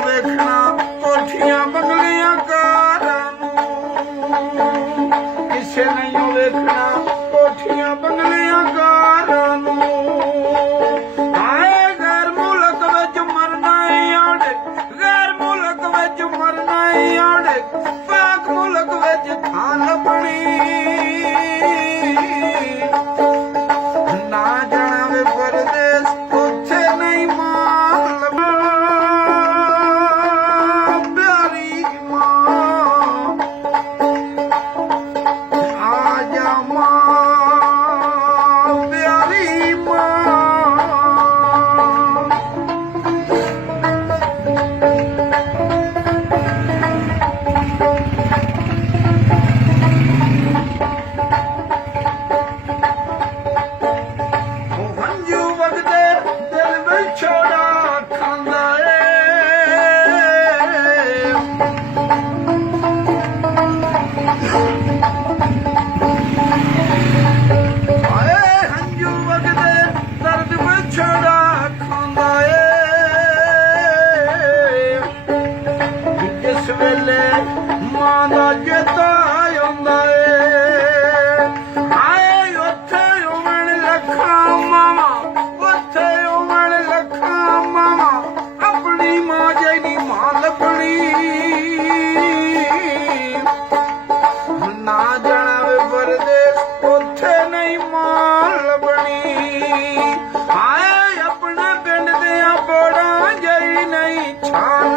ਵੇਖਣਾ ਕੋਠੀਆਂ ਬੰਗਲੀਆਂ ਕਾਰਾਂ ਨੂੰ, ਕਿਸੇ ਨਹੀਂ ਵੇਖਣਾ ਕੋਠੀਆਂ ਬੰਗਲੀਆਂ ਕਾਰਾਂ ਨੂੰ। ਆਏ ਗੈਰ ਮੁਲਕ ਵਿੱਚ ਮਰਨਾ ਈ ਆੜੇ, ਗੈਰ ਮੁਲਕ ਵਿੱਚ ਮਰਨਾ ਈ ਆੜੇ, ਪਾਕ ਮੁਲਕ ਵਿੱਚ ਥਾਂ ਲੱਭਣੀ। ਨਾ ਜਾਣਾ ਵੇ ਪਰਦੇਸ ਉੱਥੇ ਨਹੀਂ ਮਾਂ ਲੱਭਣਾ, ਪਿਆਰੀ ਮਾਂ ਆ ਜਾ ਮਾਂ, ਪਿਆਰੀ ਮਾਂ। ਹੰਝੂ ਵਗਦੇ ਦਿਲ ਵਿੱਚ ਛੋੜਾ ਖਾਂਦਾ ਏ, ਆਏ ਹੰਝੂ ਵਗਦੇ ਦਰਦ ਵਿੱਚ ਛੋੜਾ ਖਾਂਦਾ ਏ। ਜਿਸ ਵੇਲੇ ਮਾਂ ਦਾ ਚੇਤਾ ਆਉਂਦਾ ਏ, ਆਏ ਉੱਥੇ ਉਮਣ ਲੱਖਾਂ ਮਾਵਾਂ, ਉੱਥੇ ਉਮਣ ਲੱਖਾਂ ਮਾਵਾਂ, ਆਪਣੀ ਮਾਂ ਜਿਹੀ ਮਾਂ ਲੱਭਣੀ। ਨਾ ਜਾਣਾ ਵੇ ਪਰਦੇਸ ਉੱਥੇ ਨਹੀਂ ਮਾਂ ਲੱਭਣੀ। ਆਏ ਆਪਣੇ ਪਿੰਡ ਦੀਆਂ ਬੋੜਾਂ ਜਿਹੀ ਨਹੀਂ ਛਾਂ